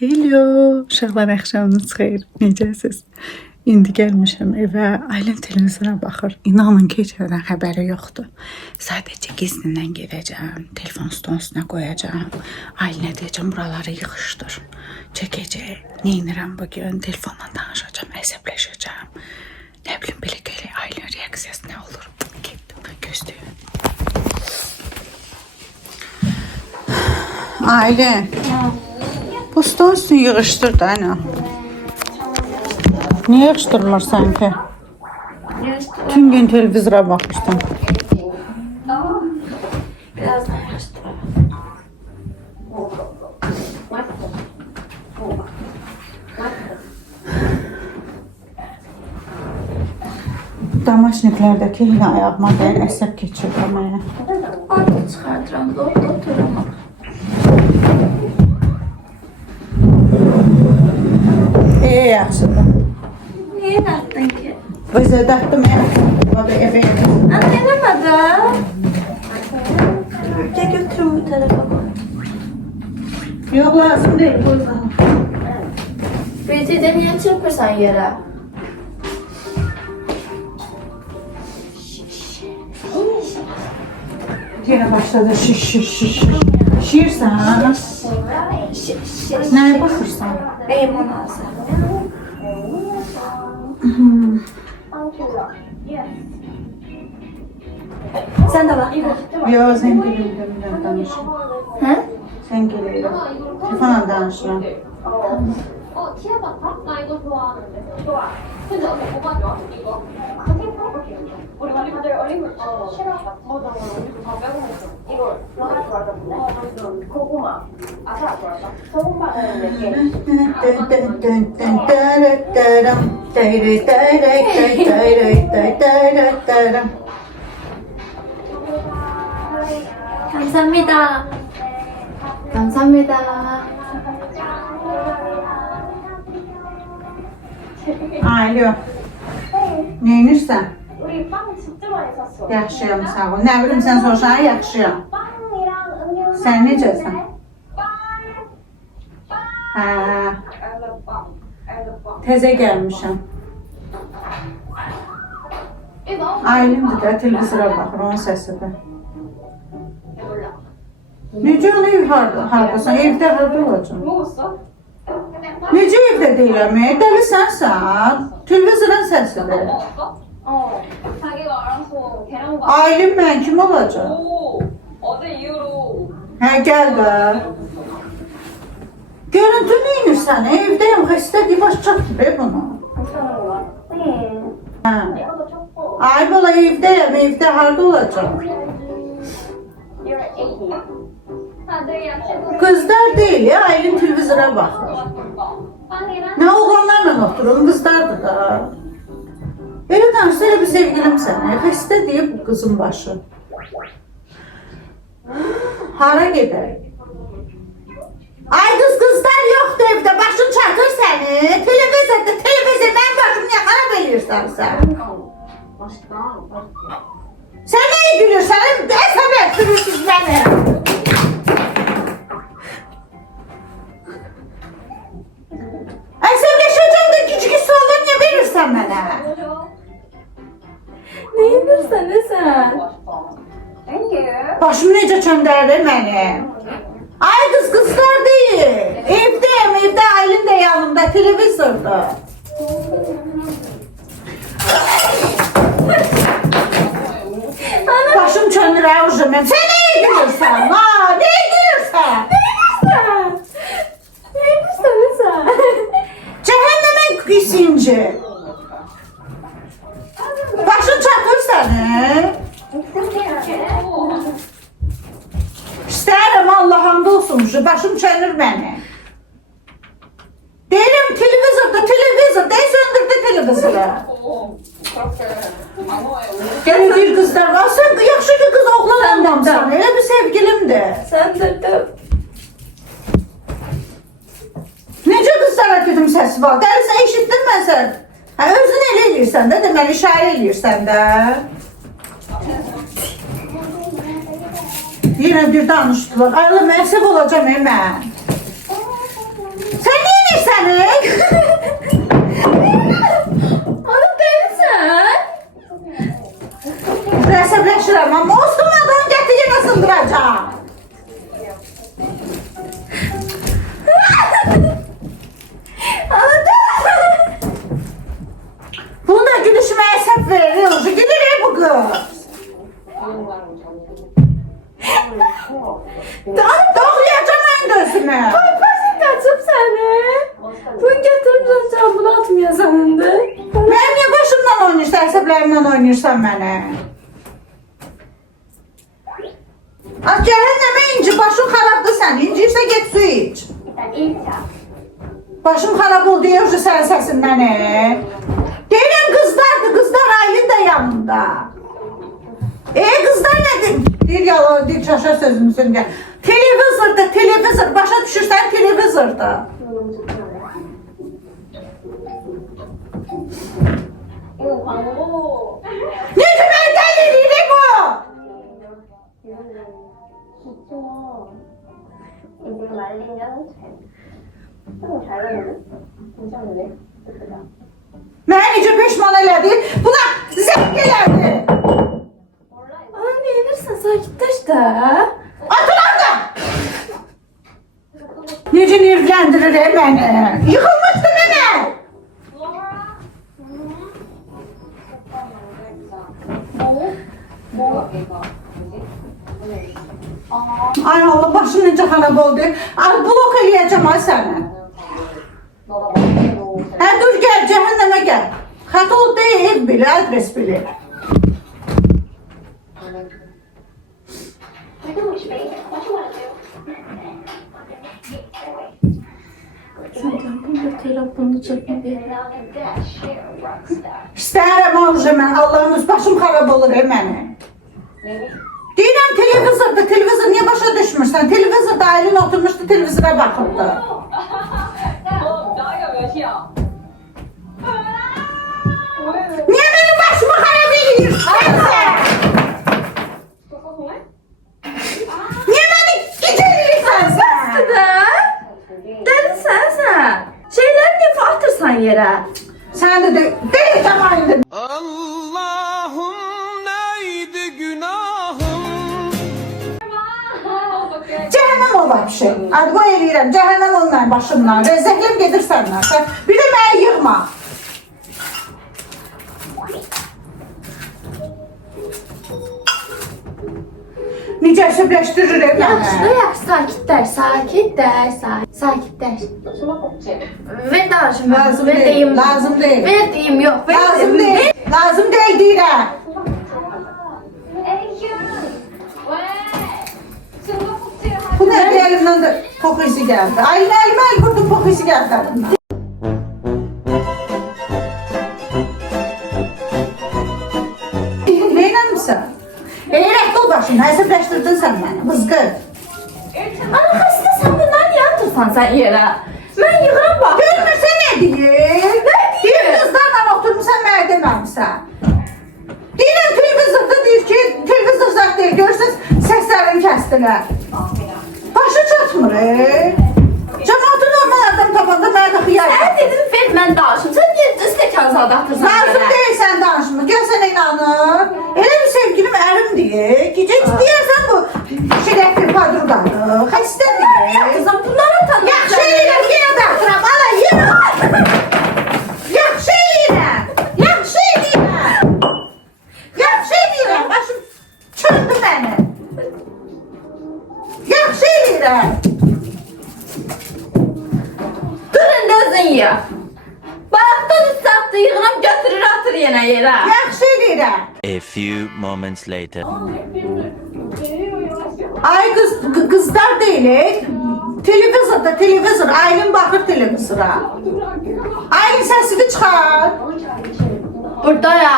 Hello, uşaqlar axşamınız xeyir. Necəsiz? İndi gəlmişəm evə. Ailəm televizora baxır. İnanın ki, heç nədən xəbəri yoxdur. Sadəcə gizlindən gedəcəm, telefon stolun üstünə qoyacağam. Ailə deyəcəm, buraları yığışdır. Çəkəcək. Nə edirəm bugün? Telefonla danışacağam, əsəbləşəcəm. Nə bilim, belə gəlir ailə reaksiyası nə olur? Getdim, gözləyim. Ailə. Bu stolun üstünü yığışdır da ana. Niye yığıştırmırsan ki? Tüm gün televizora bakmıştım. Birazdan yığıştıralım. Damaşniklerdeki yine ayağıma değil, əsəb keçirdi mənə. Orada çıxardıram, orada oturamam. Yaxşıdır. Niye yaptın ki? Vəzədətdim o da evə yedim. Anne yapmadı. Gel götürün bu tarafa koy. Yok lazım değil burada. Birisi niye çırpırsan yere? Yine başladı şiş. Şiirsən ha? Nəyə baxırsan? Benim onu alsam. Sen de bak. Yok sen geliyorum danışın. He? Sen geliyorum. Telefonla danışıram. 티아 같아? 나 이거 좋아하는데. 좋아. 근데 언니 뭐가 좋아? 이거. 우리 다들 얼린 거 싫어. 맞아. 다 빼먹었어. 이걸 너가 좋아하던데? 고구마. 아까 좋아했다. 소금빵은 몇 개? 감사합니다. 감사합니다. Alo. Neyinirsən? 우리 빵 진짜 많이 샀어. Yaxşıyam, sağ ol. Nə bilim, sən soruşana yaxşıyam. 빵이랑 음료수. Sən necəsən? 빵. Hə, 알로빵. 알로빵. təzə gəlmişəm. 이거 Ailəmdir də, televizora baxır, onun səsidir. 몰라. Necə onu hardasan? Evdə harda olacaq? 먹었어? Necə evdə deyiləm? Dəlisən sən? Televizorun səsidir. 먹었어? 자기가 알아서 계란과. Ailəm mən kim olacaq? 오. 어제 이후로. Hə, gəl də. Görüntü neyinirsən? Evdəyim, xəstədir, baş çatdı be bunu. 괜찮은 거야? 네. Hə. 이거도 쳤고. Ay bala evdəyəm, evdə harda olacaq? You're 80. 다들 야채 Qızlar deyil ya, ailəm televizora baxır. 빵이랑 Nə oğlanlarla oturun, qızlardır da. Elə danışsa elə bir sevgilim sənə. Xəstə deyib bu qızın başı. Hara gedək? Ay qızlar yoxdur evdə, başın çatır səni. Televizor, mənim başımı niyə xarab eləyirsən sən? Sən nəyə gülürsən? Əsəb etdirirsiniz məni. Əsəbləşəcəm də küçük suallar niyə verirsən mənə? Ne inirsen ne sen? Thank you. Başımı necə çöndərir mənim? Ay qızlar deyil. Evdəyəm, evdə ailəm də yanımda, televizorda. Başım çöndür avcım mən. Sən nəyə gülürsən? Ha, nəyə gülürsən? Ne inirsen ne sen? Cəhənnəmə isinci. Başın çatır səni. İstəyirəm Allah hamd olsun, şu başım çönür məni. Deyirəm televizor, dey söndürdü televizoru. Gəl bir qızlar var, sən yaxşı ki qız oğlan almamsan, elə bir sevgilimdir. Sen durdun. Necə qızlara dedim səsi var, dəlisən, eşitdin mən sən. Hə, özün elə eləyirsən də, deməli işarə eləyirsən də. Yenə bir danışdılar, ayrılım, əsəb olacam mən. Sən ilə oynayırsan mənə? Az cəhənnəmə inci, başın xarabdır sən. İnciyirsə get su iç. Başım xarab oldu ya ucu sənin səsindən. Deyirəm qızlardır, qızlar Aylin də yanında. Qızlar nədir? Deyir yalan, deyir çaşar sözümüzün gəl. Televizorda, televizor. Başa düşürsən televizorda. Necə mən dəliriyim bu? Mənə necə peşman elədi? Buna zəng elədi. Ana neyinirsən? Sakitləş də. Atın orada. Necə nervləndirir məni? Yıxılmışdı mənə. Ay Allah, başım necə xarab oldu. Ay blok eləyəcəm ay səni. Hə dur gəl, cəhənnəmə gəl. Xətt oldu ev bilir, adres bilir. Senden bunu telefonu çekmedi. İstəyirəm orucu mən, Allahımız başım xarab olur məni. Deyirəm televizorda, televizor niyə başa düşmürsən? Televizorda Aylin oturmuşdu, televizora baxırdı. Niyə mənim başımı xarab edirsən sən? Niyə məni gecələyirsən sən? Də? Dəlisən sən. Şeyləri niyə atırsan yerə? Sən də deli tamayındın. Allah'ım neydi günahım? Cəhənnəm ol vəbşi. Hadi bu eləyirəm, cəhənnəm ol mənim başımdan. Rəzəkləm gedir səndən. Bir də məni yığma. Necə əsəbləşdirir məni. Yaxşı, yaxşı, sakitləş, sakitləş, sakitləş. Ver danışım, Lazım ver deyil, deyim. lazım deyil. Ver deyim, yox, ver Lazım deyim. deyil, lazım deyil deyirəm. Bu nə əlimdən də pox izi gəldi. Ay, əlimə əl vurdum, pox izi gəldi əlimdən. Neynəmsən? Rəhd ol başımdan, əsəbləşdirdin sən məni, vızqır. Ana, xəstə sən bunları niyə atırsan sən yerə? Mən yığıram bax. Görmürsən nə deyir? Deyir qızlarla oturmuşsan, mənə deməmişsən. Deyirəm televizorda deyir ki, televizor zat deyir, görürsünüz səslərini kəsdilər. Başı çatmır, Cəmaatı normal adam tapanda mənə də xiyar. Sən dedin, ver mən danışım. Sən niyə stəkan zad atırsan Lazım yerə? deyilsən danışma, gəl sənə inanır. Elə bir sevgilim ərim deyir, gecə deyərsən bu şirəkli padruqadır, xəstədir. Qızım, bunları tanıyacaq. Yaxşı eləyirəm, yenə də atıram, ala, yenə. Yaxşı eləyirəm, yaxşı eləyirəm. Yaxşı eləyirəm, başım çöndü mənim. Yaxşı eləyirəm. Durun da özün ye. Bayaqdan 3 saatdır yığıram, götürür atır yenə yerə. Yaxşı eləyirəm. A few moments later. Ay qızlar deyil, televizor, Aylin baxır televizora. Aylin səsini çıxar. Burada ya.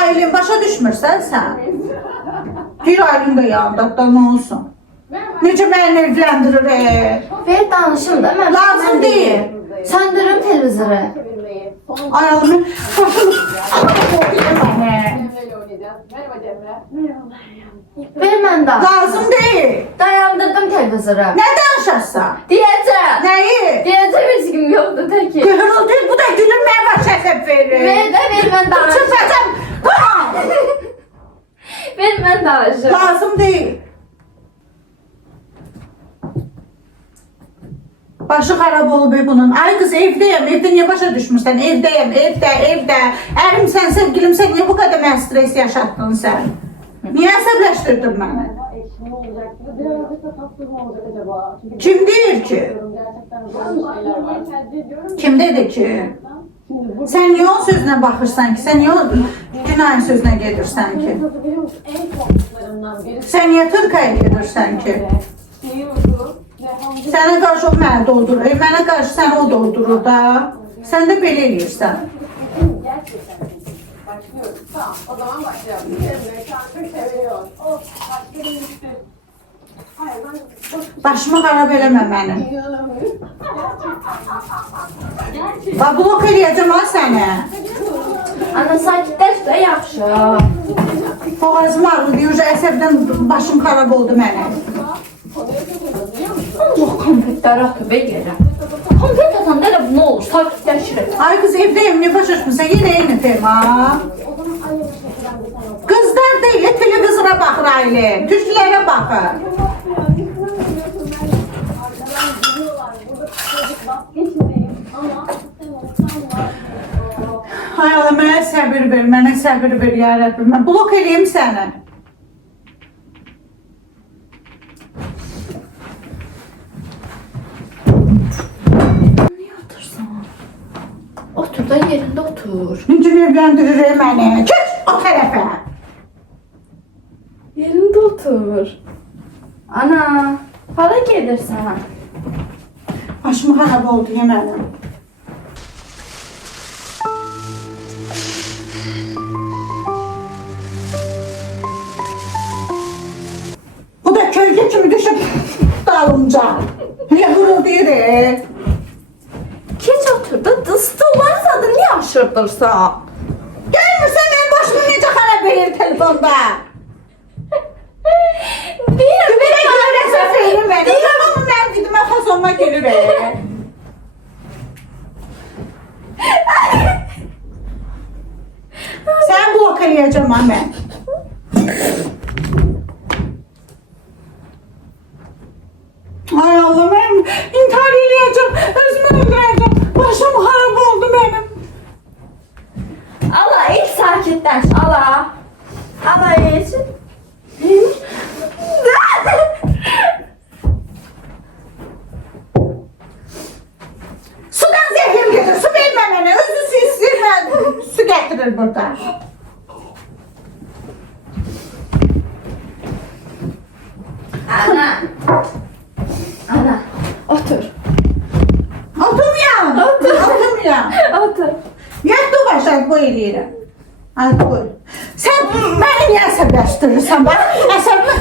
Aylin, başa düşmürsən sən? Deyir Aylin də yanında, da nə olsun? Necə məni evləndirir? Ver danışım da mən. Lazım deyil. Söndürüm televizoru. Ay Allah'ım, başım Ver mən danışım. lazım deyil. Dayandırdım televizoru. Nə danışarsan? Diyeceğim. Nəyi? Diyeceğim hiç kim yoktu teki. Gürüldür, bu da gülünməyə baş əsəb verir. Ver de ver mən danışım. Çıxacam. Ver mən danışım. Lazım deyil. Başı xarab olub bunun. Ay qız evdəyəm, evdə niyə başa düşmürsən? Evdəyəm, evdə. Ərimsən, sevgilimsən, niyə bu qədər mən stres yaşatdın sən? Niyə əsəbləşdirdin məni? Kim deyir ki? Kim dedi ki? Sen niye onun sözüne baxırsan ki? Sen niye onun Günayın sözüne gelirsən ki? Biliyor musun? En korktuklarımdan birisi Sen niye Türkaya gelirsən ki? uyuyordu ve hamile Sənə qarşı o məni doldurur. Mənə qarşı sən o doldurur da. Sən də belə eləyirsən. gerçekten başlıyoruz. Tamam, o zaman başlayalım. Kendine şarkı seviyor. O başka bir işte. Hayır, ben Başımı xarab eləmə mənim. inanamıyorum. Bax, blok eləyəcəm ha səni. Ana sakitləş də yaxşı. Boğazım ağrıyor, əsəbdən başım xarab oldu mənim. Allah konfetləri atıb yerə. Konfet atanda elə bu nə olur? Sakitləşirik. Ay kız evdeyim, ne başlaşmışsa yine eyni tema. Kızlar değil, televizora bakır aile. Türkülere bakır. Ay Allah, mənə səbir ver, mənə səbir ver ya Rəbbim. Mən blok eləyim səni. Niyə otursan? Otur da yerində otur. Gücün evləndirir məni. Keç o tərəfə. Yerində otur. Ana, hara gedirsən? Başım xarab oldu yeməlim. Bu da kölge kimi düşüp dalınca. Ya vuruldu yere. Keç otur da stulları zaten niyə aşırdırsan? Gelmirsen ben başımı necə xarab verir telefonda. Deyirəm, Güvene görürəsə seyrim beni. Ama ben gidime fasonuma gelir. Sen blok eləyəcəm ha mən. Ay Allah, ben intihar eləyəcəm. Özümü öldürəcəm. Başım xarab oldu benim. Ala, ilk sakitləş, ala. Ala, ilk. Sudan zehrim getir. Su vermə mənə. Özü su istəyir, mən su gətirir burada. Ana. Ana, otur. Oturmayam. Oturmayam. Otur. Yatdı başlayıb bu eləyirəm. Hadi koy. Sen beni niye əsəbləşdirirsən? Bax, əsəblə...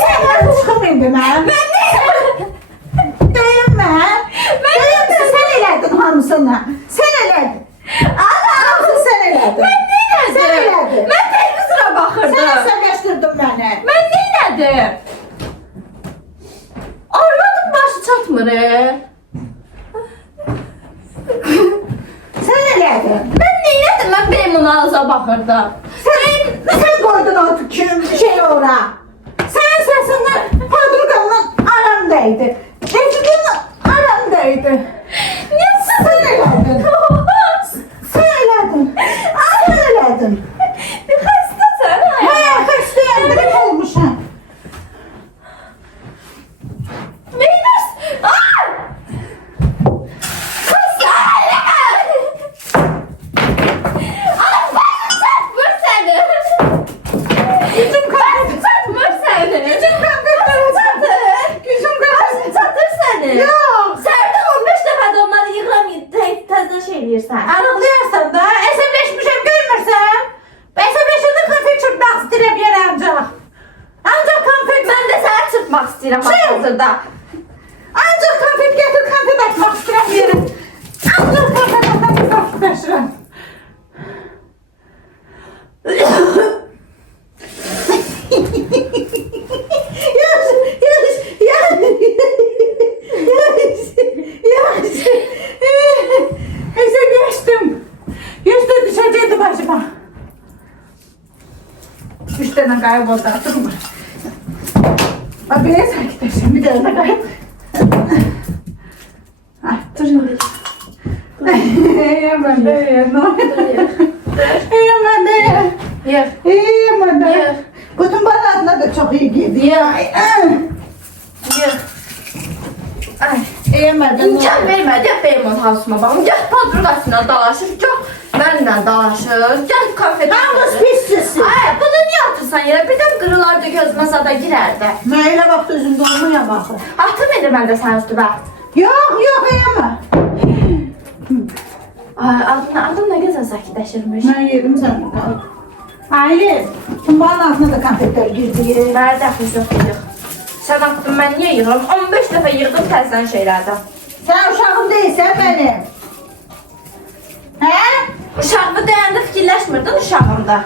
Sən çıxım indi mən. Mən deyim mən. Deyim ki, sən elədin hamısını. Sən elədin. Hamısını sən elədin. Mən neylədim? Sən elədin. Mən televizora baxırdım. Sən əsəbləşdirdin məni. Mən neylədim? Arvadım başı çatmır. Sən elədin. Mən neylədim? Mən benim ağza baxırdım. Sen koydun o şey ora. Sen sesinden padrukamla aramdaydı. Eskimin aramdaydı. Niyə Sen elədin. Sen elədin. Sen elədin. Bir xəstəsən, Hə, xəstəyəm, dirək olmuşam. Meynəs! Aaa! Gücüm kaldı. Çatmır səni. Gücüm kaldı. Çatır. Gücüm kaldı. Başın çatır səni. Yox. Sərdən 15 dəfə də onları yığıram, təzə şey eləyirsən. Arıqlayarsan da, əsəbləşmişəm, görmürsən? Əsəbləşəndə konfet çırpmaq istəyirəm yerə ancaq. Ancaq konfet. Mən də səni çırpmaq istəyirəm hazırda. Ancaq konfet gətir, konfet atmaq istəyirəm yerə. Ancaq konfet atmaq istəyirəm. Üstüne kayboldu, durma. Bak bir de sakitleşin, bir de öne kayboldu. Dur şimdi. Hemen de yanına. Hemen de yanına. Yer. Hemen de. Yer. Bütün balatlar da çok iyi gidiyor. Yer. Ay, Yemədim. İmkan vermə, gəl Beymon House-uma baxım. Gəl podruqasına dalaşır, gəl mənimlə dalaşır. Gəl kafedə. Hamınız pissiz. Ay, bunu niyə atırsan yerə? Birdən qırılardı gözümə zada girərdi. Mən elə vaxt özümdə olmayam axı. Atım indi mən də sənin üstübə. Yox, yemə. Ay, adım nə gözəl sakitləşirmiş. Mən yedim səni. Aylin, tumbanın altına da konfetlər girdi. Mənə dəxlis yox dedik. Sən atdın, mən niyə yığıram? 15 dəfə yığdım tərsən şeylərdən. Sən uşağım deyilsən mənim. Hə? Uşağımı deyəndə fikirləşmirdin uşağımda.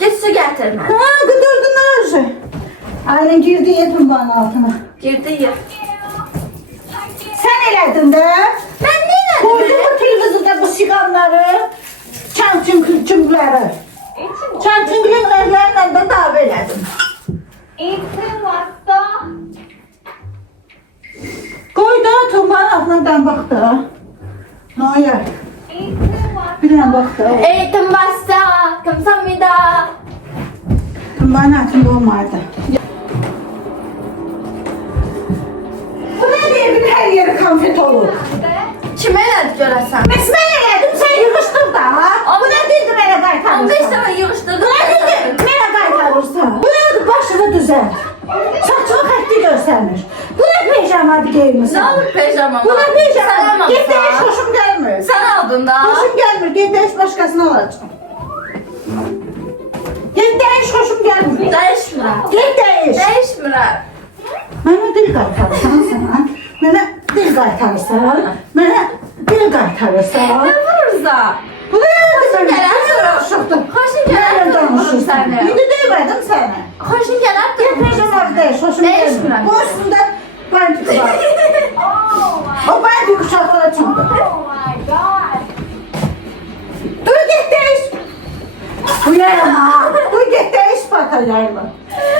Get su gətirmə. Ha, qıdırdınız. Aylin girdi tumbanın altına. Girdi yığ. Sən elədin də. Mən nə elədim? Koydun mu televizorda bu siqanları? Çan-çın-çınqları. Çan-çınqlarla da dava elədim. Eğitim varsa Koy da tumbanın altına dan bax da. Noya, eğitim var. bir dənə bax da. Eğitim varsa, kamsamida. Tumbanın altında olmaydı. Bu ne diye bir her yeri konfet olur. Kim elədi görəsən? Bəs mən elədim, sən yığışdır da. Bu nə deyildi mənə 15 qaytarırsan? dəfə yığışdırdın. Bu nə deyildi mənə qaytarırsan? Bu nədir başını düzəl. Saçını xətti göstərmir. Bu nə pejamadı Nə geymişsən? olur pejamama? Bu nə pejama? Sən Get dəyiş, almışsan. xoşum gəlmir. Sən aldın da. Xoşum gəlmir, get dəyiş, başqasını alacağım. Get dəyiş, xoşum gəlmir. Dəyişmirəm. Get dəyiş. Dəyişmirəm. Mənə dil qaytarırsan sən. Mənə dil qaytarırsan. Mənə dil qaytarırsan. Nə vurursa? Bu nə Xoşun gələr sonra. danışıqdır? Xoşun gələr Mənə sonra vururum danışırsan. səni. İndi demədim sənə. Xoşun gələr Get durur. pejamalı dəyiş, xoşum gəlmir. Dəyişmirəm. Bu üstündə bantik var. Oh my, O bantik uşaqlara çıxdı. oh my god. Dur get dəyiş. Bu yayma. Dur get dəyiş bata yayma.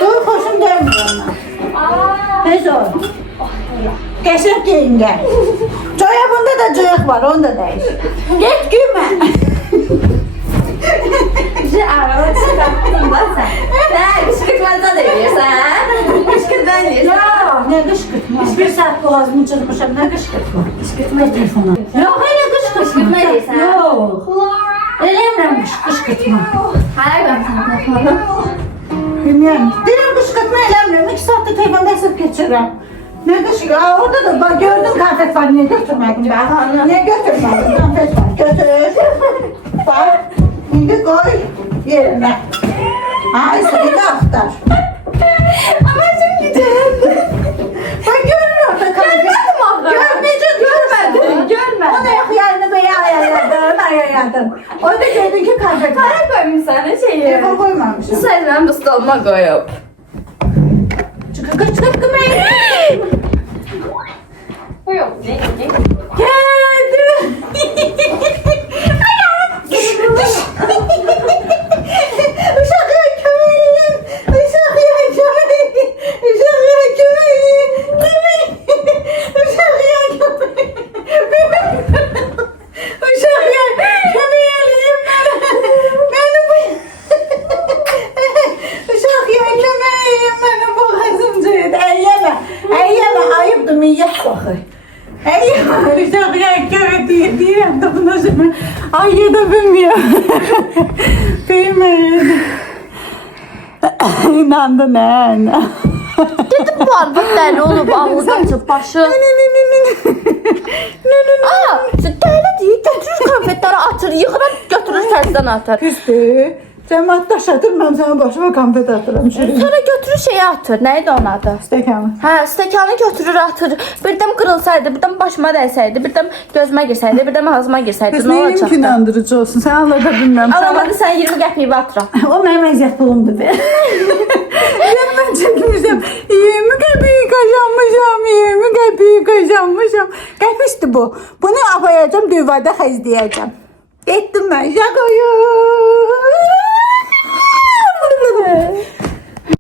Dur xoşum gəlmir ondan. Aa, Tez ol. Qəşəng geyin gəl. Coyabında da coyaq var, onu da dəyiş. Get gülmə. Araba çıxartdın da sən. Nə, qışqırtmaca deyirsən? Qışqırtma deyirsən. Yox, nə qışqırtma. Bir saat boğazımı çırpmışam, nə qışqırtma. Qışqırtma telefona. Yox, elə qışqırtma. Qışqırtma deyirsən? Yox. Eləmirəm qışqırtma. Hayır, ben sana telefonu. Bilmirəm. Deyirəm qışqırtma eləmirəm. 2 saatda telefonda əsəb keçirəm. Nə qışqırtma? Aa, orada da bax, gördüm konfet var, niyə götürmədim ben? Niyə götürmədim? Konfet var, götür. Bax, indi qoy yerinə. Ay, səni də axtar. Ama çok güzel. Bax, görür orada konfet. Görmedim abla. Gör, necə Görmedim, görmedim. O da yox, yarını böyle ayarladım. O da gördün ki konfet var. Para koymuşsan ne şeyi? Telefon koymamışım. Sen ben bu stoluma koyup. Çıkı çıkı Buyurun, ne? Geldim. Uşak ya kömeğim. Uşak ya kömeğim. Uşak ya kömeğim. Uşak ya kömeğim. Uşak ya kömeğim. Beni bu... Uşak ya kömeğim. Beni boğazım cıydı. Eyyeme. Ayıptı miyyət baxır. Eyyeme. Uşak ya kömeğim deyirəm də buna şimdi. Ay ya da bilmiyorum. Bilmiyorum. İnandı ne? Gidip bu arada deli olup ağzı açıp başı. Aa, deli değil, götürür konfetleri atır, yıkıra götürür tersten atır. Pisdir. Cəmaat daş atır, mən sana başıma konfet atıram. Sonra götürür şeyi atır, neydi onun adı? Stəkanı. Hə, stəkanı götürür atır. Birdən qırılsaydı, birdən başıma dəysəydi, birdən gözümə girsəydi, birdən ağzıma girsəydi, Bəs nə neyim ki olacaqdı? inandırıcı olsun? Sən Allah da bilməm. Alamadı sən 20 qəpiyi atıram. O mənim əziyyət pulumdur be. Mən çəkmişəm. 20 qəpiyi qazanmışam, 20 qəpiyi qazanmışam. Qəpisdir bu. Bunu apayacağım, düvada xəzləyəcəm. Getdim mən. Şaka